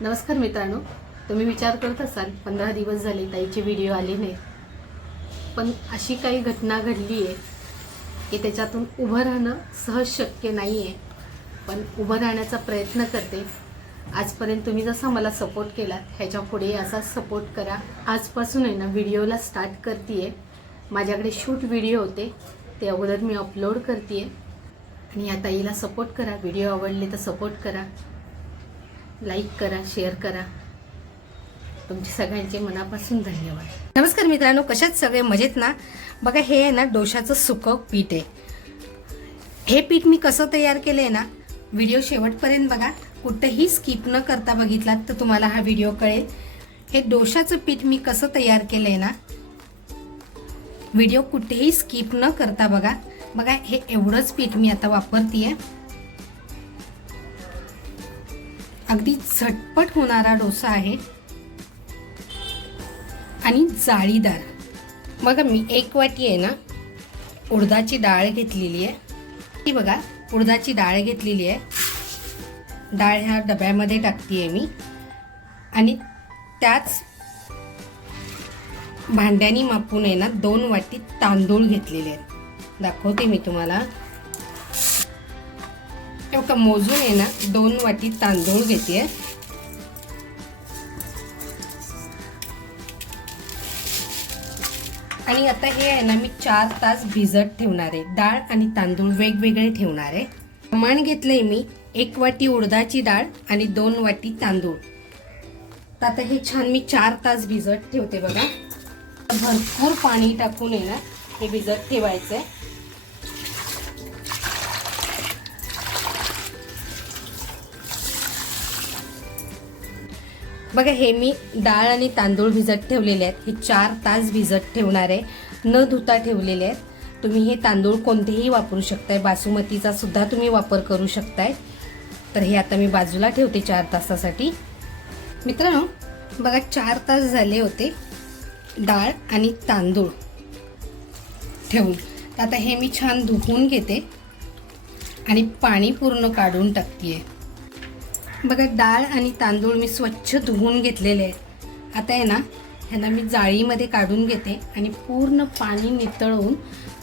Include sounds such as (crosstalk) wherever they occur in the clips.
नमस्कार मित्रांनो तुम्ही विचार करत असाल पंधरा दिवस झाले ताईचे व्हिडिओ आले नाही पण अशी काही घटना घडली आहे की त्याच्यातून उभं राहणं सहज शक्य नाही आहे पण उभं राहण्याचा प्रयत्न करते. आजपर्यंत तुम्ही जसा मला सपोर्ट केला ह्याच्या पुढे असा सपोर्ट करा. आजपासून आहे ना व्हिडिओला स्टार्ट करते आहे माझ्याकडे शूट व्हिडिओ होते ते अगोदर मी अपलोड करते आणि या ताईला सपोर्ट करा. व्हिडिओ आवडले तर सपोर्ट करा. लाईक करा शेअर करा. तुमचे सगळ्यांचे मनापासून धन्यवाद. नमस्कार मित्रांनो कशात सगळे मजेत ना? बघा हे आहे ना डोशाचं सुकं पीठ आहे. हे पीठ मी कसं तयार केलं आहे ना व्हिडिओ शेवटपर्यंत बघा. कुठंही स्किप न करता बघितलात तर तुम्हाला हा व्हिडिओ कळेल. हे डोशाचं पीठ मी कसं तयार केलं आहे ना व्हिडिओ कुठेही स्किप न करता बघा. बघा हे एवढंच पीठ मी आता वापरते आहे अगदी झटपट होणारा डोसा आहे आणि जाळीदार. बघा मी एक वाटी आहे ना उडदाची डाळ घेतलेली आहे. ती बघा उडदाची डाळ घेतलेली आहे. डाळ ह्या डब्यामध्ये टाकते मी. आणि त्याच भांड्यानी मापून आहे ना दोन वाटी तांदूळ घेतलेले आहेत. दाखवते मी तुम्हाला. का मोजून आहे ना दोन वाटी तांदूळ घेते आणि आता हे आहे ना मी चार तास भिजत ठेवणार आहे. डाळ आणि तांदूळ वेगवेगळे ठेवणार आहे. प्रमाण घेतलंय मी एक वाटी उडदाची डाळ आणि दोन वाटी तांदूळ. तर आता हे छान मी चार तास भिजत ठेवते बघा. भरपूर पाणी टाकून आहे ना हे भिजत ठेवायचं आहे बघा हे मी डाळ आणि तांदूळ भिजत ठेवलेले आहेत. हे चार तास भिजत ठेवणार आहे. न धुता ठेवलेले आहेत. तुम्ही हे तांदूळ कोणतेही वापरू शकताय. बासुमतीचा सुद्धा तुम्ही वापर करू शकताय. तर हे आता मी बाजूला ठेवते चार तासासाठी. मित्रांनो बघा चार तास झाले होते डाळ आणि तांदूळ ठेवून. तर आता हे मी छान धुवून घेते आणि पाणी पूर्ण काढून टाकते आहे बघा डाळ आणि तांदूळ मी स्वच्छ धुवून घेतलेले आहेत. आता आहे ना ह्यांना मी जाळीमध्ये काढून घेते आणि पूर्ण पाणी नितळवून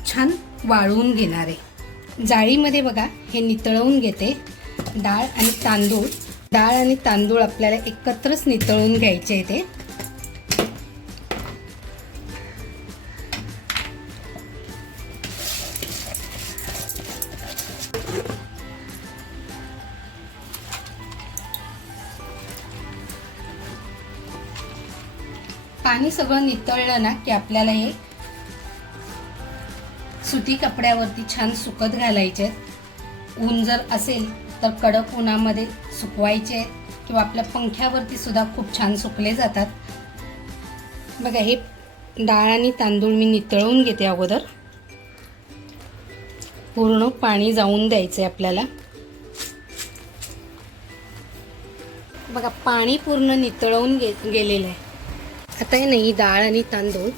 छान वाळवून घेणार आहे. जाळीमध्ये बघा हे नितळवून घेते. डाळ आणि तांदूळ डाळ आणि तांदूळ आपल्याला एकत्रच नितळून घ्यायचे आहे ते. पाणी सगळं नितळलं ना की आपल्याला हे सुती कपड्यावरती छान सुकत घालायचे ऊन जर असेल तर कडक उन्हामध्ये सुकवायचे किंवा आपल्या पंख्यावरती सुद्धा खूप छान सुकले जातात. बघा हे डाळ आणि तांदूळ मी नितळून घेते अगोदर. पूर्ण पाणी जाऊन द्यायचं आहे आपल्याला. बघा पाणी पूर्ण नितळवून गे गेलेलं आहे. आता आहे ना ही डाळ आणि तांदूळ.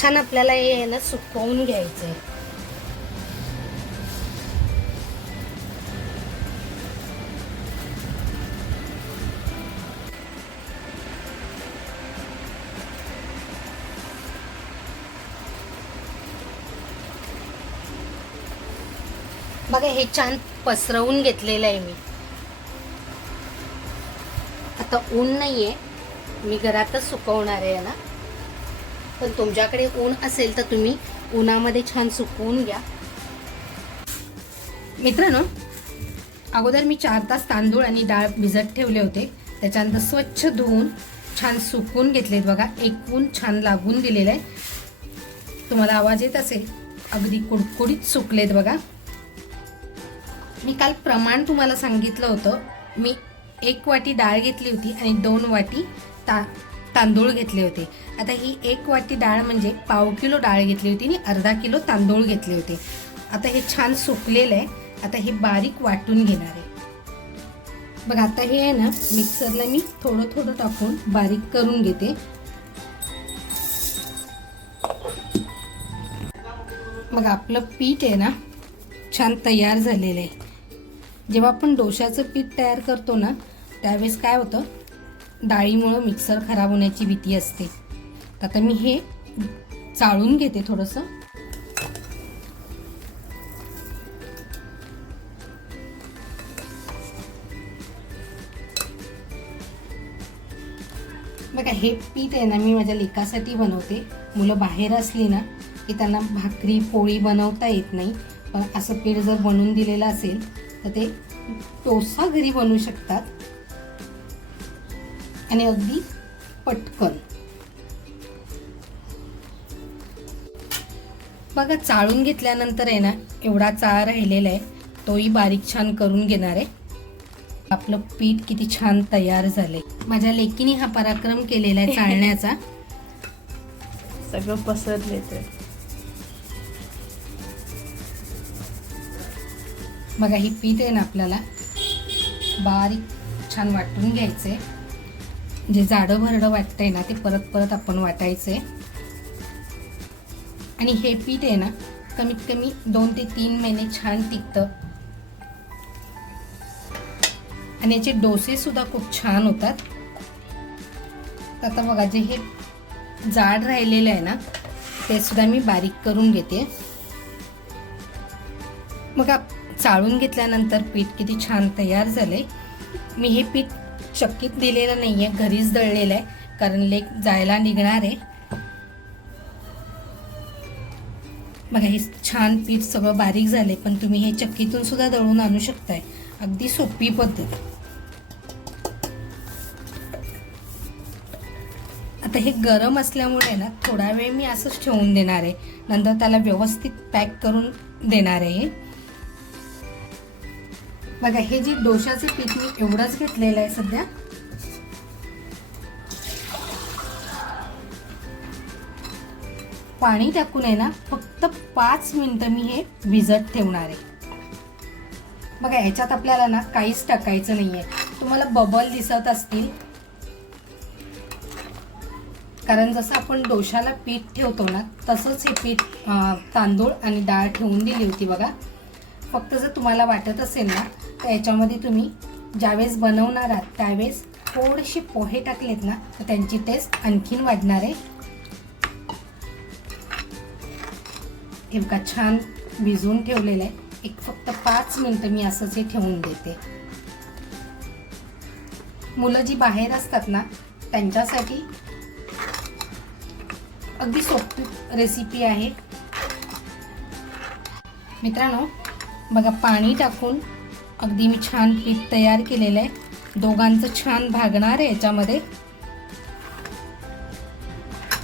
छान आपल्याला हे आहे ना सुकवून घ्यायचं आहे बघा हे छान पसरवून घेतलेलं आहे मी. आता ऊन नाहीये. मी घरातच सुकवणार आहे ना पण तुमच्याकडे ऊन असेल तर तुम्ही उन्हामध्ये छान सुकवून घ्या. मित्रांनो अगोदर मी चार तास तांदूळ आणि डाळ भिजत ठेवले होते. त्याच्यानंतर स्वच्छ धुवून छान सुकून घेतलेत बघा. एक ऊन छान लागून दिलेलं आहे. तुम्हाला आवाज येत असेल? अगदी कुडकुडीत सुकलेत बघा. मी काल प्रमाण तुम्हाला सांगितलं होतं. मी एक वाटी डाळ घेतली होती आणि दोन वाटी ता तांदूळ घेतले होते. आता ही एक वाटी डाळ म्हणजे पाव किलो डाळ घेतली होती आणि अर्धा किलो तांदूळ घेतले होते. आता हे छान सुकलेलं आहे. आता हे बारीक वाटून घेणार आहे. बघा आता हे आहे ना मिक्सरला मी थोडं थोडं टाकून बारीक करून घेते. बघा आपलं पीठ आहे ना छान तयार झालेलं आहे. जेव्हा आपण डोशाचं पीठ तयार करतो ना त्यावेळेस काय होतं? डाळीमुळं मिक्सर खराब होण्याची भीती असते. तर आता मी हे चाळून घेते थोडंसं. बघा हे पीठ आहे ना मी माझ्या लेकासाठी बनवते. मुलं बाहेर असली ना की त्यांना भाकरी पोळी बनवता येत नाही. पण असं पीठ जर बनवून दिलेलं असेल तर ते डोसा घरी बनवू शकतात. आणि अगदी पटकन. बघा चाळून घेतल्यानंतर आहे ना एवढा चाळ राहिलेला आहे तोही बारीक छान करून घेणार आहे. आपलं पीठ किती छान तयार झाले माझ्या लेकीने हा पराक्रम केलेला आहे (laughs) चाळण्याचा. सगळं पसरले ते. बघा ही पीठ आहे ना आपल्याला बारीक छान वाटून घ्यायचे जे जाडं भरडं वाटतंय ना ते परत परत आपण वाटायचंय. आणि हे पीठ आहे ना कमीत कमी दोन ते तीन महिने छान टिकतं आणि याचे डोसेसुद्धा खूप छान होतात. तर आता बघा जे हे जाड राहिलेलं आहे ना ते सुद्धा मी बारीक करून घेते. मग आप- चाळून घेतल्यानंतर पीठ किती छान तयार झाले मी हे पीठ चक्कीत दिलेलं नाही आहे घरीच दळलेलं आहे कारण लेक जायला निघणार आहे. बघा हे छान पीठ सगळं बारीक झाले पण तुम्ही हे चक्कीतून सुद्धा दळून आणू शकताय. अगदी सोपी पद्धत. आता हे गरम असल्यामुळे ना थोडा वेळ मी असंच ठेवून देणार आहे. नंतर त्याला व्यवस्थित पॅक करून देणार आहे. हे. बघा हे जे डोशाचे पीठ मी एवढंच घेतलेलं आहे सध्या. पाणी टाकून आहे ना फक्त पाच मिनिटं मी हे भिजत ठेवणार आहे. बघा ह्याच्यात आपल्याला ना काहीच टाकायचं नाहीये. तुम्हाला बबल दिसत असतील. कारण जसं आपण डोशाला पीठ ठेवतो ना तसंच हे पीठ तांदूळ आणि डाळ ठेवून दिली होती बघा. फक्त जर तुम्हाला वाटत असेल ना तर याच्यामध्ये तुम्ही ज्यावेळेस बनवणार आहात त्यावेळेस थोडेसे पोहे टाकलेत ना तर त्यांची टेस्ट आणखीन वाढणार आहे. हे बघा छान भिजवून ठेवलेलं आहे. एक फक्त पाच मिनटं मी असंच हे ठेवून देते. मुलं जी बाहेर असतात ना त्यांच्यासाठी अगदी सोपी रेसिपी आहे. मित्रांनो बघा पाणी टाकून अगदी मी छान पीठ तयार केलेलं आहे. दोघांचं छान भागणार आहे याच्यामध्ये.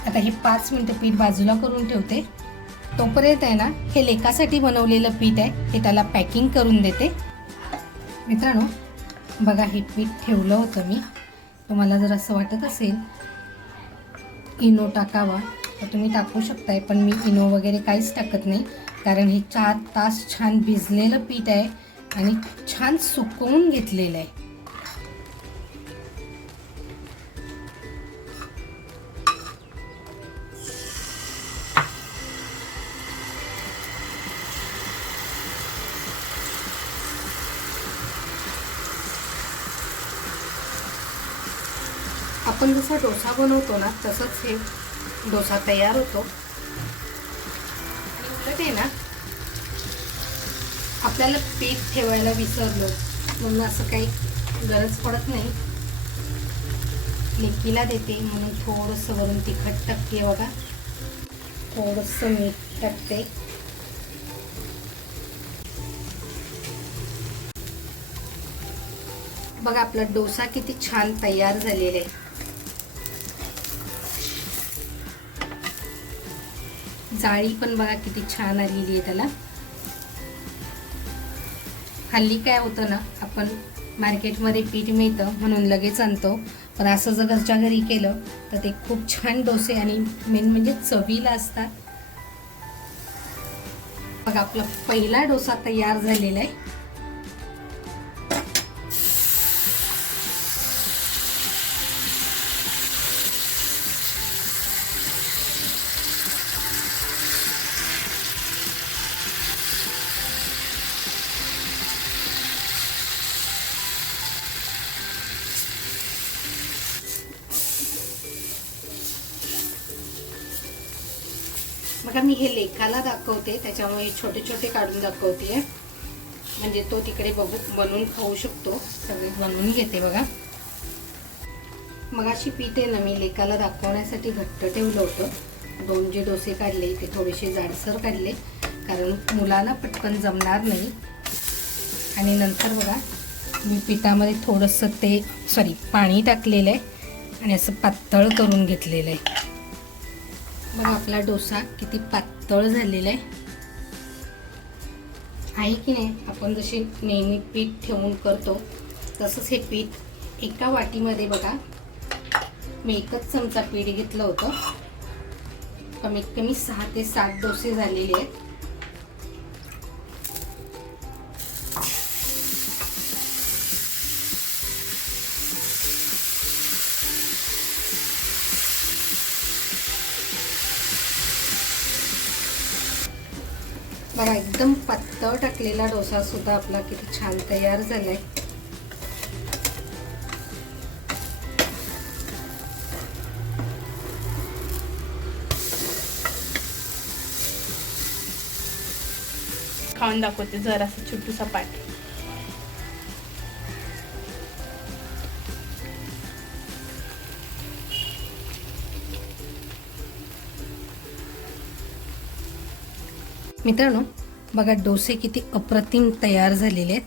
आता हे पाच मिनटं पीठ बाजूला करून ठेवते. तोपर्यंत आहे ना हे लेकासाठी बनवलेलं पीठ आहे हे त्याला पॅकिंग करून देते. मित्रांनो बघा हे पीठ ठेवलं होतं मी. तुम्हाला जर असं वाटत असेल इनो टाकावा तर तुम्ही टाकू शकताय पण मी इनो वगैरे काहीच टाकत नाही. कारण हे चार तास छान भिजलेलं पीठ आहे आणि छान सुकवून घेतलेलं आहे. आपण जसा डोसा बनवतो ना तसंच हे डोसा तयार होतो. आपल्याला पीठ ठेवायला विसरलो. म्हणून असं काही गरज पडत नाही. लेकीला देते म्हणून थोडंसं वरून तिखट टाकते बघा. थोडंसं मीठ टाकते. बघा आपला डोसा किती छान तयार झालेला आहे. जाळी पण बघा किती छान आलेली आहे त्याला. हल्ली काय होतं ना आपण मार्केटमध्ये पीठ मिळतं म्हणून लगेच आणतो. पण असं जर घरच्या घरी केलं तर ते खूप छान डोसे आणि मेन म्हणजे चवीला असतात. बघा आपला पहिला डोसा तयार झालेला आहे. बघा मी हे लेखाला दाखवते त्याच्यामुळे छोटे छोटे काढून दाखवते म्हणजे तो तिकडे बघू बनवून खाऊ शकतो. सगळे बनवून घेते बघा. मग अशी पीठ आहे ना मी लेकाला दाखवण्यासाठी घट्ट ठेवलं होतं. दोन जे डोसे काढले ते थोडेसे जाडसर काढले. कारण मुलांना पटकन जमणार नाही. आणि नंतर बघा मी पिठामध्ये थोडंसं ते सॉरी पाणी टाकलेलं आहे. आणि असं पातळ करून घेतलेलं आहे. बघा आपला डोसा किती पातळ झालेला आहे. आहे की नाही? आपण जसे नेहमी पीठ ठेवून करतो तसंच हे पीठ एका वाटीमध्ये बघा. मी एकच चमचा पीठ घेतलं होतं. कमीत कमी सहा ते सात डोसे झालेले आहेत. बघा एकदम पातळ टाकलेला डोसा सुद्धा आपला किती छान तयार झालाय. खाऊन दाखवते जरासा छोटूसा पाठ. मित्रांनो बघा डोसे किती अप्रतिम तयार झालेले आहेत.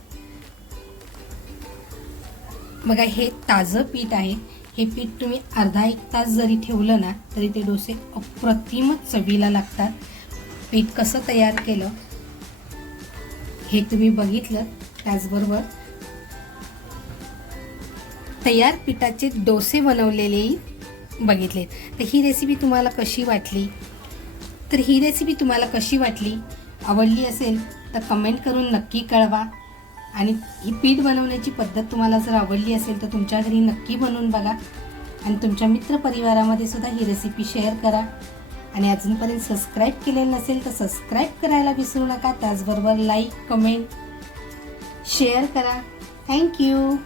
बघा हे ताजं पीठ आहे. हे पीठ तुम्ही अर्धा एक तास जरी ठेवलं ना तरी ते डोसे अप्रतिम चवीला लागतात. पीठ कसं तयार केलं हे तुम्ही बघितलं त्याचबरोबर तयार पिठाचे डोसे बनवलेलेही बघितले. तर ही रेसिपी तुम्हाला कशी वाटली? तर ही रेसिपी तुम्हाला कशी वाटली? आवडली असेल तर कमेंट करून नक्की कळवा. आणि ही पीठ बनवण्याची पद्धत तुम्हाला जर आवडली असेल तर तुमच्या घरी नक्की बनवून बघा. आणि तुमच्या मित्रपरिवारामध्ये सुद्धा ही रेसिपी शेअर करा. आणि अजूनपर्यंत सबस्क्राईब केलेलं नसेल तर सबस्क्राईब करायला विसरू नका. त्याचबरोबर लाईक कमेंट शेअर करा. Thank you